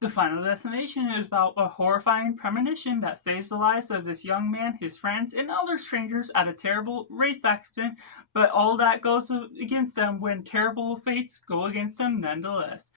The Final Destination is about a horrifying premonition that saves the lives of this young man, his friends, and other strangers at a terrible race accident, but all that goes against them when terrible fates go against them nonetheless.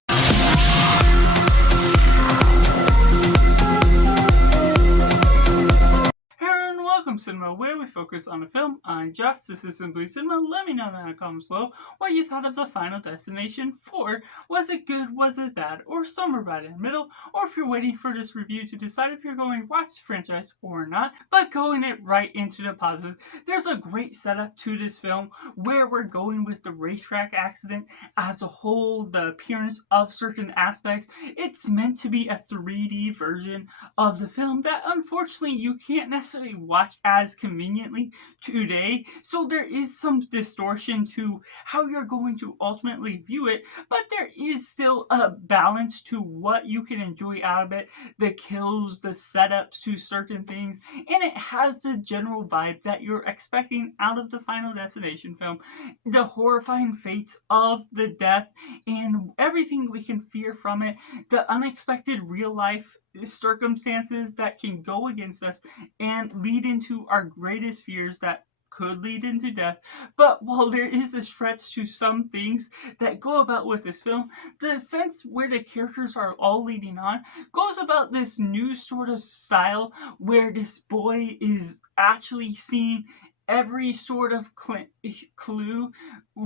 Hello and welcome Cinema, where we focus on a film. I'm Josh, this is Simply Cinema. Let me know in the comments below what you thought of The Final Destination 4. Was it good, was it bad, or somewhere right in the middle? Or if you're waiting for this review to decide if you're going to watch the franchise or not. But going it right into the positive, there's a great setup to this film where we're going with the racetrack accident as a whole, the appearance of certain aspects. It's meant to be a 3D version of the film that unfortunately you can't necessarily watch as conveniently today, so there is some distortion to how you're going to ultimately view it, but there is still a balance to what you can enjoy out of it, the kills, the setups to certain things, and it has the general vibe that you're expecting out of the Final Destination film. The horrifying fates of the death and everything we can fear from it, the unexpected real life circumstances that can go against us and lead into our greatest fears that could lead into death. But while there is a stretch to some things that go about with this film, the sense where the characters are all leading on goes about this new sort of style where this boy is actually seeing every sort of clue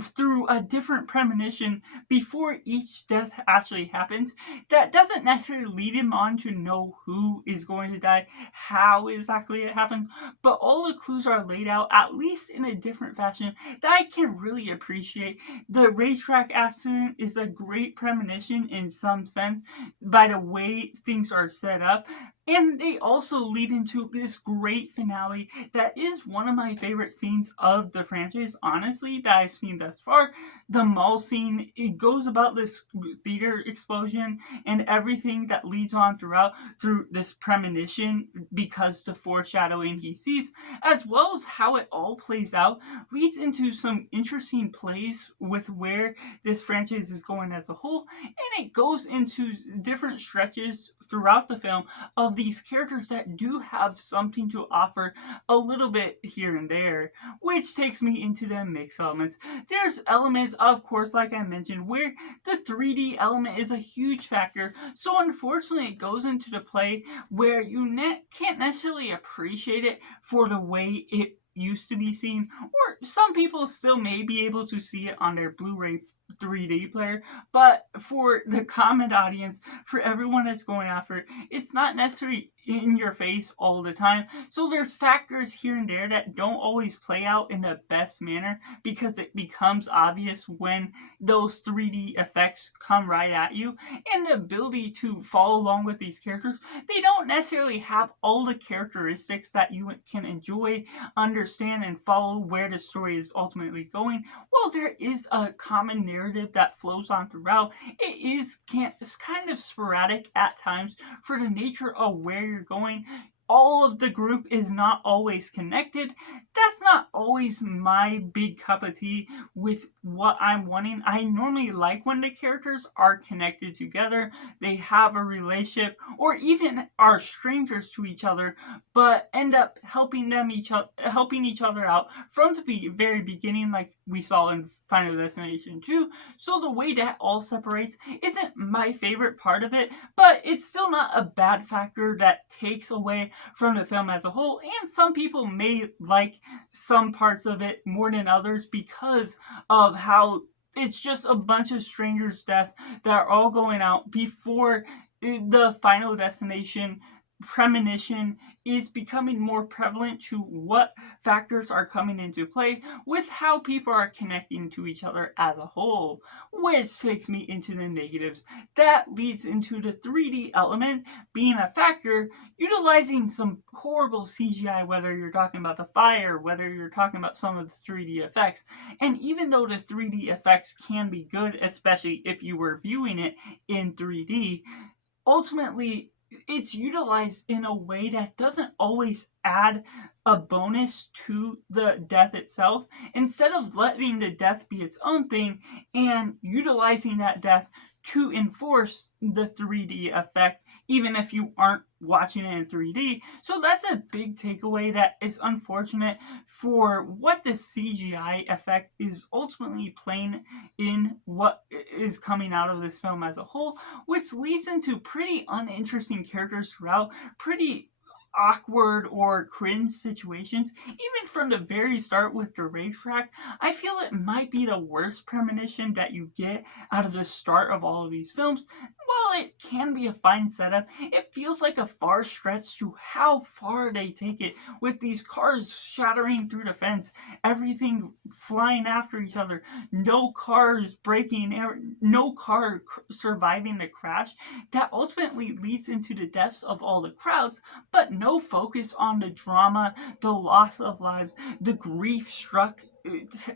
through a different premonition before each death actually happens. That doesn't necessarily lead him on to know who is going to die, how exactly it happened, but all the clues are laid out at least in a different fashion that I can really appreciate. The racetrack accident is a great premonition in some sense by the way things are set up. And they also lead into this great finale that is one of my favorite scenes of the franchise, honestly, that I've seen thus far. The mall scene, it goes about this theater explosion and everything that leads on through this premonition because the foreshadowing he sees, as well as how it all plays out, leads into some interesting plays with where this franchise is going as a whole, and it goes into different stretches throughout the film of these characters that do have something to offer a little bit here and there, which takes me into the mix elements. There's elements, of course, like I mentioned, where the 3D element is a huge factor, so unfortunately it goes into the play where you can't necessarily appreciate it for the way it used to be seen, or some people still may be able to see it on their Blu-ray 3D player, but for the common audience, for everyone that's going after it, it's not necessarily in your face all the time. So there's factors here and there that don't always play out in the best manner because it becomes obvious when those 3D effects come right at you. And the ability to follow along with these characters, they don't necessarily have all the characteristics that you can enjoy, understand, and follow where the story is ultimately going. Well, there is a common narrative that flows on throughout. It's kind of sporadic at times for the nature of where you're going. All of the group is not always connected. That's not always my big cup of tea with what I'm wanting. I normally like when the characters are connected together, they have a relationship, or even are strangers to each other, but end up helping each other out from the very beginning, like we saw in Final Destination 2. So the way that all separates isn't my favorite part of it, but it's still not a bad factor that takes away from the film as a whole. And some people may like some parts of it more than others because of how it's just a bunch of strangers' deaths that are all going out before the Final Destination premonition is becoming more prevalent to what factors are coming into play with how people are connecting to each other as a whole, which takes me into the negatives. That leads into the 3D element being a factor, utilizing some horrible CGI, whether you're talking about the fire, whether you're talking about some of the 3D effects. And even though the 3D effects can be good, especially if you were viewing it in 3D, ultimately it's utilized in a way that doesn't always add a bonus to the death itself. Instead of letting the death be its own thing and utilizing that death to enforce the 3D effect, even if you aren't watching it in 3D. So that's a big takeaway that is unfortunate for what the CGI effect is ultimately playing in what is coming out of this film as a whole, which leads into pretty uninteresting characters throughout, pretty awkward or cringe situations. Even from the very start with the racetrack, I feel it might be the worst premonition that you get out of the start of all of these films. While it can be a fine setup, it feels like a far stretch to how far they take it, with these cars shattering through the fence, everything flying after each other, no cars breaking, no car surviving the crash. That ultimately leads into the deaths of all the crowds, but no focus on the drama, the loss of lives, the grief struck,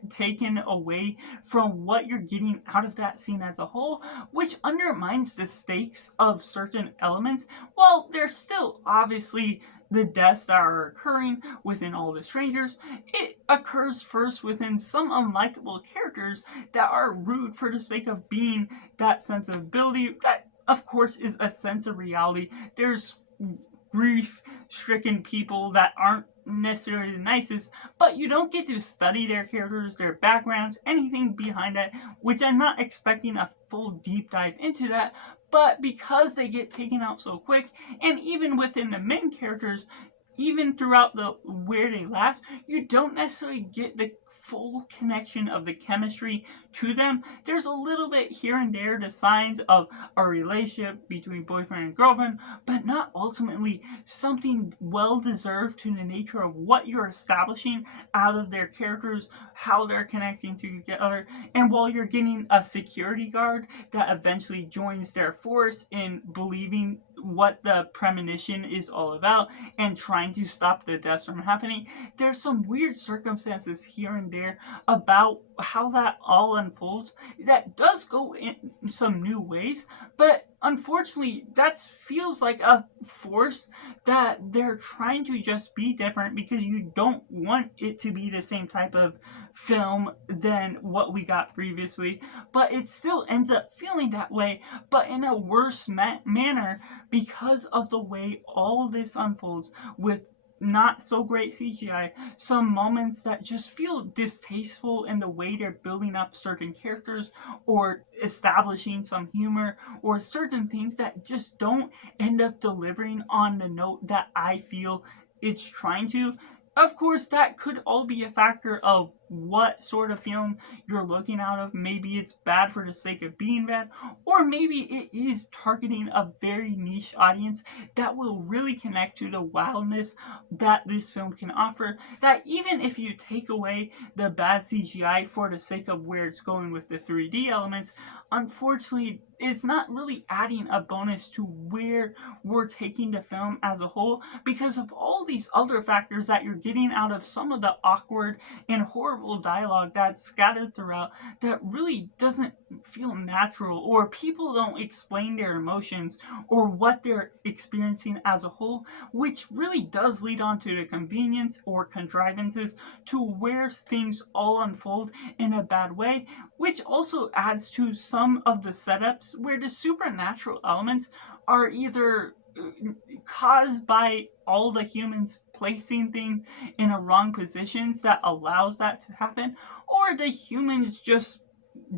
taken away from what you're getting out of that scene as a whole, which undermines the stakes of certain elements. While there's still obviously the deaths that are occurring within all the strangers, it occurs first within some unlikable characters that are rude for the sake of being that sense of ability. That, of course, is a sense of reality. There's grief-stricken people that aren't necessarily the nicest, but you don't get to study their characters, their backgrounds, anything behind that, which I'm not expecting a full deep dive into that. But because they get taken out so quick, and even within the main characters, even throughout the where they last, you don't necessarily get the full connection of the chemistry to them. There's a little bit here and there, the signs of a relationship between boyfriend and girlfriend, but not ultimately something well deserved to the nature of what you're establishing out of their characters, how they're connecting to each other. And while you're getting a security guard that eventually joins their force in believing what the premonition is all about and trying to stop the deaths from happening, there's some weird circumstances here and there about how that all unfolds that does go in some new ways, but unfortunately that feels like a force that they're trying to just be different because you don't want it to be the same type of film than what we got previously, but it still ends up feeling that way, but in a worse manner because of the way all this unfolds with not so great CGI, some moments that just feel distasteful in the way they're building up certain characters or establishing some humor, or certain things that just don't end up delivering on the note that I feel it's trying to. Of course, that could all be a factor of what sort of film you're looking out of. Maybe it's bad for the sake of being bad, or maybe it is targeting a very niche audience that will really connect to the wildness that this film can offer. That even if you take away the bad CGI for the sake of where it's going with the 3D elements, unfortunately, it's not really adding a bonus to where we're taking the film as a whole, because of all these other factors that you're getting out of some of the awkward and horrible dialogue that's scattered throughout that really doesn't feel natural, or people don't explain their emotions or what they're experiencing as a whole, which really does lead on to the convenience or contrivances to where things all unfold in a bad way, which also adds to some of the setups where the supernatural elements are either caused by all the humans placing things in a wrong positions that allows that to happen, or the humans just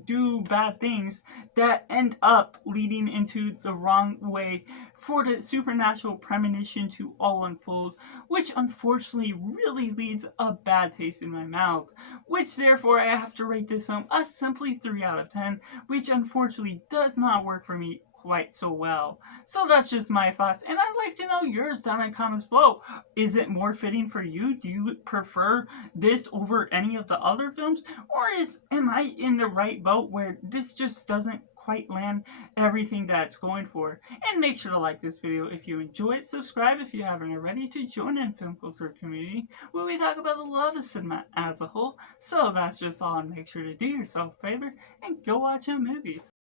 do bad things that end up leading into the wrong way for the supernatural premonition to all unfold, which unfortunately really leaves a bad taste in my mouth, which therefore I have to rate this film a simply 3 out of 10, which unfortunately does not work for me quite so well. So that's just my thoughts, and I'd like to know yours down in the comments below. Is it more fitting for you? Do you prefer this over any of the other films? Or am I in the right boat where this just doesn't quite land everything that it's going for? And make sure to like this video if you enjoy it, subscribe if you haven't already to join in film culture community where we talk about the love of cinema as a whole. So that's just all, and make sure to do yourself a favor and go watch a movie.